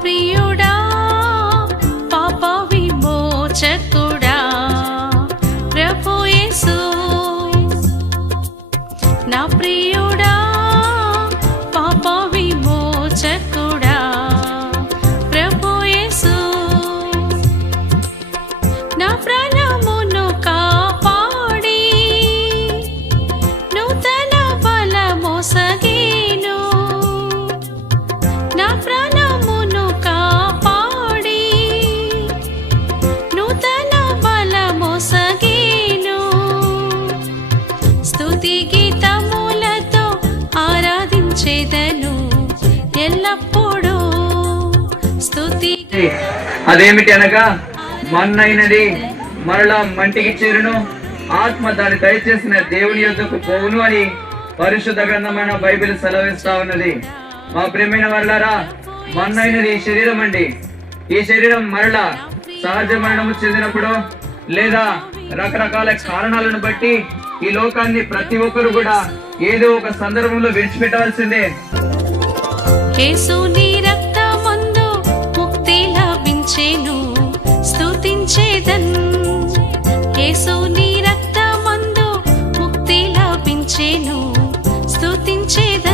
ప్రియుడా పాప విమోచకుడా ప్రభు యేసు, నా ప్రియుడా పాప విమోచకుడా ప్రభు యేసు, నా ప్రాణమును కాపాడి నూతన బలమొసగెను, నా ప్రాణమును కాపాడి నూతన బలమొసగెను. స్తుతి గీతములతో ఆరాధించెదను ఎల్లప్పుడూ స్తుతి. అదేమిటి అనగా మన్నైనది మరలా మంటికి చేరును, ఆత్మ దాన్ని దయచేసిన దేవుని యొద్దకు పోవును అని పరిశుద్ధ గ్రంథమైన బైబిల్ సెలవిస్తా ఉన్నది. మా ప్రియమైన వారలారా, మన్నైనది ఈ శరీరం అండి. ఈ శరీరం మరలా సహజ మరణము చెందినప్పుడు లేదా రకరకాల కారణాలను బట్టి ఈ లోకాన్ని ప్రతి ఒక్కరు కూడా ఏదో ఒక సందర్భంలో విడిచిపెట్టవలసిందే. యేసు నీ రక్తమందు ముక్తి లభించెను స్తుతించెదన్, యేసు నీ రక్తమందు ముక్తి లభించెను స్తుతించెదన్.